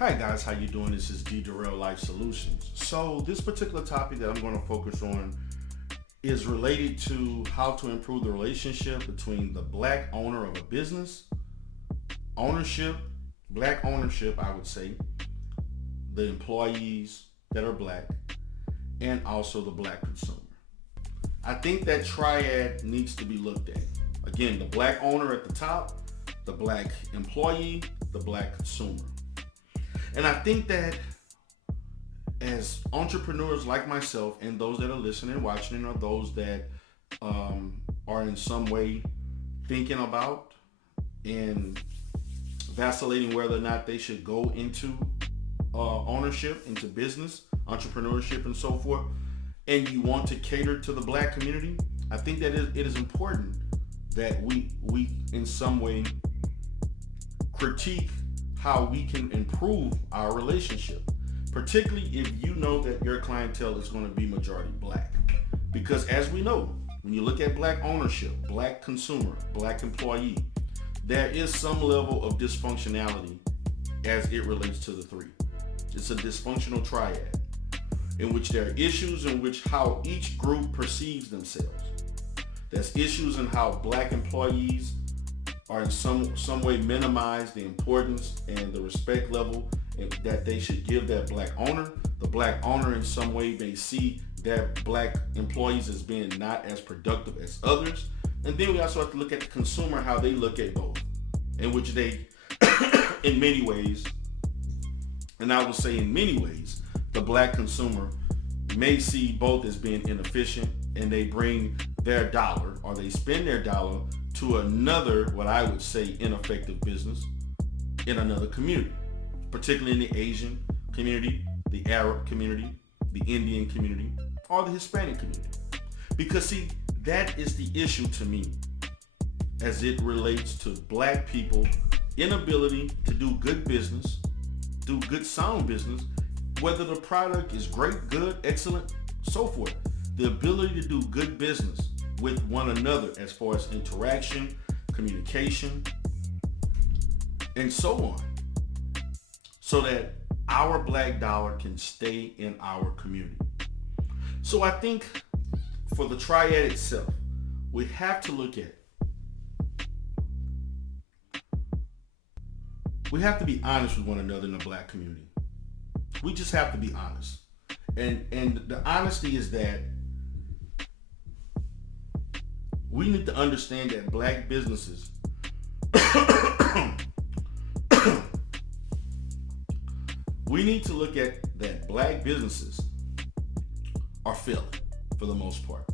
Hi guys, how you doing? This is D Durrell Life Solutions. So this particular topic that I'm going to focus on is related to how to improve the relationship between the black owner of a business, ownership, black ownership, I would say, the employees that are black, and also the black consumer. I think that triad needs to be looked at. Again, the black owner at the top, the black employee, the black consumer. And I think that as entrepreneurs like myself and those that are listening, watching, or those that are in some way thinking about and vacillating whether or not they should go into ownership, into business, entrepreneurship, and so forth, and you want to cater to the black community, I think that it is important that we in some way critique how we can improve our relationship, particularly if you know that your clientele is going to be majority black. Because as we know, when you look at black ownership, black consumer, black employee, there is some level of dysfunctionality as it relates to the three. It's a dysfunctional triad in which there are issues in which how each group perceives themselves. There's issues in how black employees are in some way minimize the importance and the respect level that they should give that black owner. The black owner in some way may see that black employees as being not as productive as others. And then we also have to look at the consumer, how they look at both, in which they, in many ways, and I will say in many ways, the black consumer may see both as being inefficient, and they bring their dollar or they spend their dollar to another, what I would say, ineffective business in another community, particularly in the Asian community, the Arab community, the Indian community, or the Hispanic community. Because see, that is the issue to me as it relates to black people inability to do good business, do good sound business, whether the product is great, good, excellent, so forth. The ability to do good business with one another as far as interaction, communication, and so on, so that our black dollar can stay in our community. So I think for the triad itself, we have to look at, we have to be honest with one another in the black community. We just have to be honest. And the honesty is that we need to understand that black businesses we need to look at that black businesses are failing for the most part.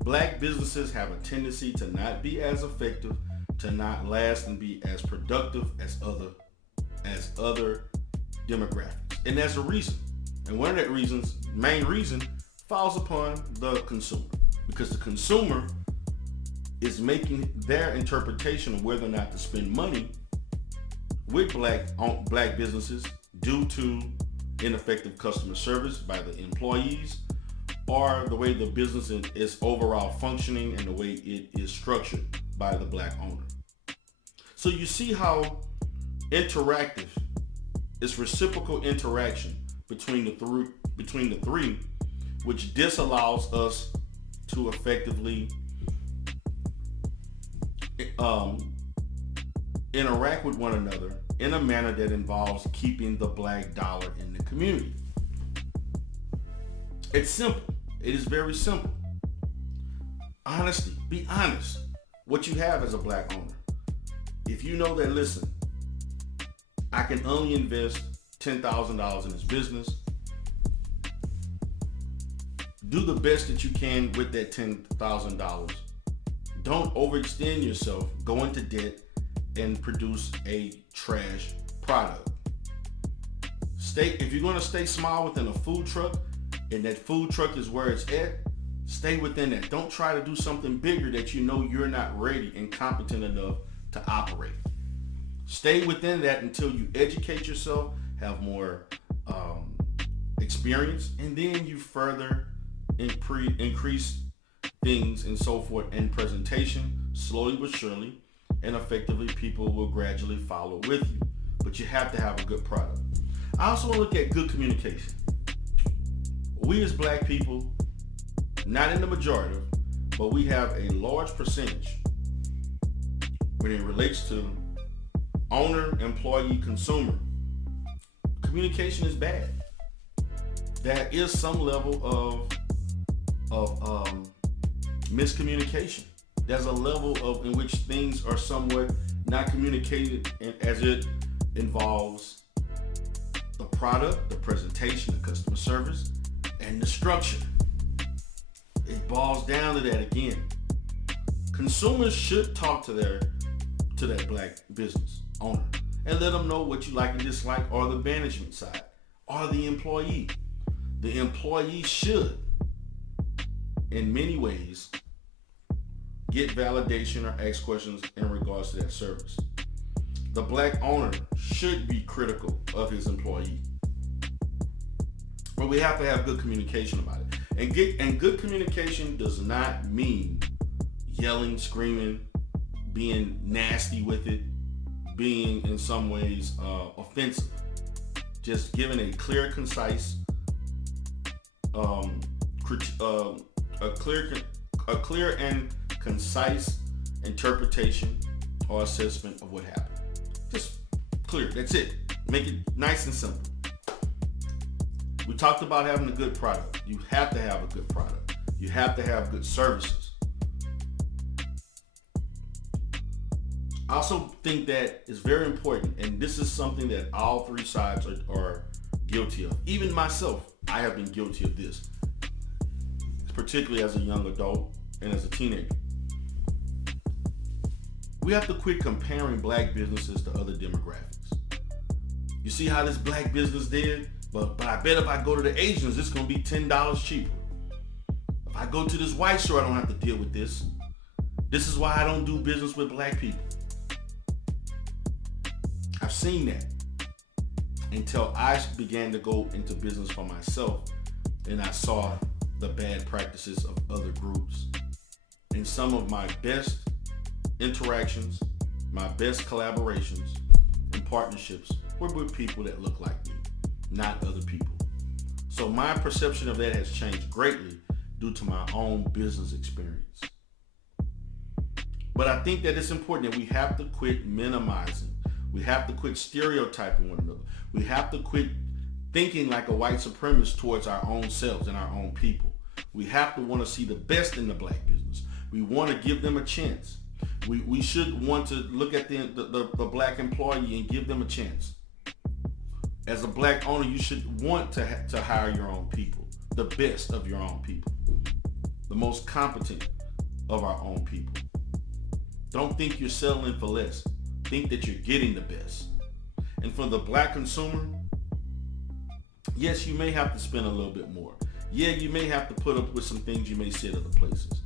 Black businesses have a tendency to not be as effective, to not last and be as productive as other demographics. And there's a reason. And one of that reasons, main reason, falls upon the consumer. Because the consumer is making their interpretation of whether or not to spend money with black businesses due to ineffective customer service by the employees, or the way the business is overall functioning and the way it is structured by the black owner. So you see how interactive, it's reciprocal interaction between the three, which disallows us to effectively interact with one another in a manner that involves keeping the black dollar in the community. It's simple. It is very simple. Honesty. Be honest. What you have as a black owner. If you know that, listen, I can only invest $10,000 in this business, do the best that you can with that $10,000. Don't overextend yourself, go into debt, and produce a trash product. If you're going to stay small within a food truck, and that food truck is where it's at, stay within that. Don't try to do something bigger that you know you're not ready and competent enough to operate. Stay within that until you educate yourself, have more experience, and then you further increase things and so forth in presentation, slowly but surely, and effectively people will gradually follow with you. But you have to have a good product. I also want to look at good communication. We as black people, not in the majority, but we have a large percentage when it relates to owner, employee, consumer. Communication is bad. There is some level of miscommunication. There's a level in which things are somewhat not communicated, as it involves the product, the presentation, the customer service, and the structure. It boils down to that again. Consumers should talk to that black business owner and let them know what you like and dislike, or the management side, or the employee. The employee should, in many ways, get validation or ask questions in regards to that service. The black owner should be critical of his employee. But we have to have good communication about it. And good communication does not mean yelling, screaming, being nasty with it, being in some ways offensive. Just giving a clear, concise, a clear and concise interpretation or assessment of what happened. Just clear. That's it. Make it nice and simple. We talked about having a good product. You have to have a good product. You have to have good services. I also think that it's very important, and this is something that all three sides are guilty of. Even myself, I have been guilty of this, particularly as a young adult and as a teenager. We have to quit comparing black businesses to other demographics. You see how this black business did? But I bet if I go to the Asians, it's going to be $10 cheaper. If I go to this white store, I don't have to deal with this. This is why I don't do business with black people. I've seen that until I began to go into business for myself, and I saw the bad practices of other groups. And some of my best interactions, my best collaborations and partnerships were with people that look like me, not other people. So my perception of that has changed greatly due to my own business experience. But I think that it's important that we have to quit minimizing. We have to quit stereotyping one another. We have to quit thinking like a white supremacist towards our own selves and our own people. We have to want to see the best in the black business. We want to give them a chance. We should want to look at the black employee and give them a chance. As a black owner, you should want to hire your own people, the best of your own people, the most competent of our own people. Don't think you're settling for less. Think that you're getting the best. And for the black consumer, yes, you may have to spend a little bit more. Yeah, you may have to put up with some things you may see at other places.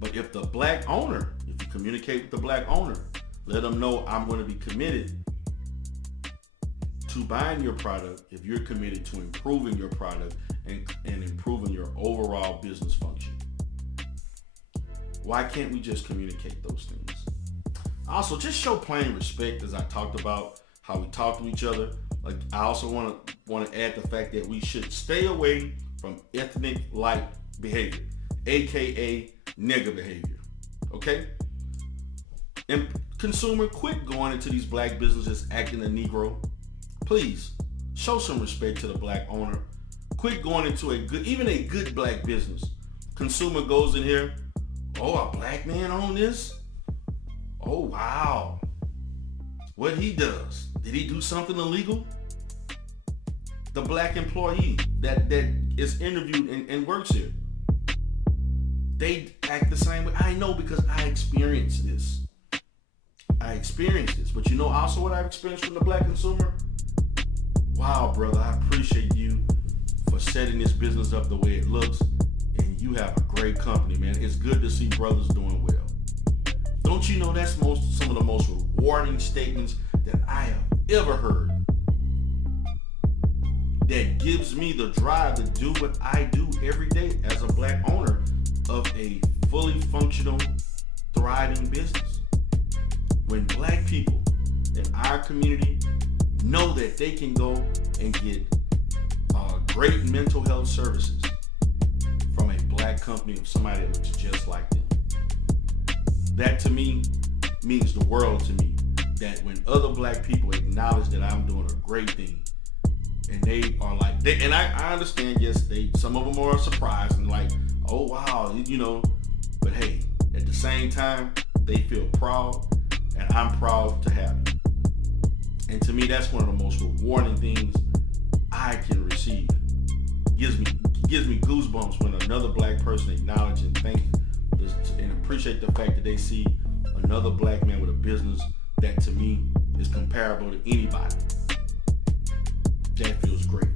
But if the black owner, if you communicate with the black owner, let them know I'm going to be committed to buying your product if you're committed to improving your product and improving your overall business function. Why can't we just communicate those things? Also, just show plain respect, as I talked about how we talk to each other. Like, I also want to add the fact that we should stay away from ethnic-like behavior, aka nigger behavior. Okay? And consumer, quit going into these black businesses acting a Negro. Please show some respect to the black owner. Quit going into even a good black business. Consumer goes in here, oh, a black man own this? Oh, wow. What he does? Did he do something illegal? The black employee that is interviewed and works here, they act the same way. I know because I experienced this. But you know also what I've experienced from the black consumer? Wow, brother, I appreciate you for setting this business up the way it looks. And you have a great company, man. It's good to see brothers doing well. Don't you know that's some of the most rewarding statements that I have ever heard? That gives me the drive to do what I do every day as a black owner of a fully functional, thriving business. When black people in our community know that they can go and get great mental health services from a black company or somebody that looks just like them. That to me means the world to me. That when other black people acknowledge that I'm doing a great thing, and they are like, and I understand, yes, some of them are surprised and like, oh wow, but hey, at the same time, they feel proud, and I'm proud to have you. And to me, that's one of the most rewarding things I can receive. Gives me goosebumps when another black person acknowledges and thanks and appreciate the fact that they see another black man with a business that to me is comparable to anybody. That feels great.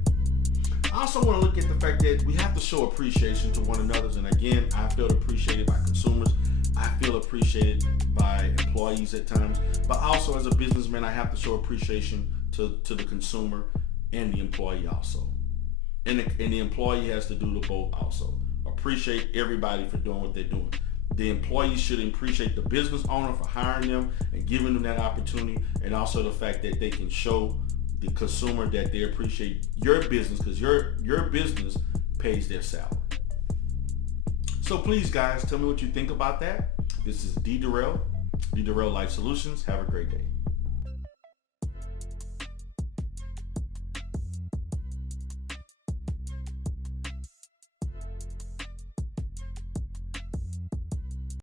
I also want to look at the fact that we have to show appreciation to one another. And again, I feel appreciated by consumers. I feel appreciated by employees at times. But also as a businessman, I have to show appreciation to the consumer and the employee also. And the employee has to do the both also. Appreciate everybody for doing what they're doing. The employees should appreciate the business owner for hiring them and giving them that opportunity, and also the fact that they can show the consumer that they appreciate your business because your business pays their salary. So please, guys, tell me what you think about that. This is D. Durrell Life Solutions. Have a great day.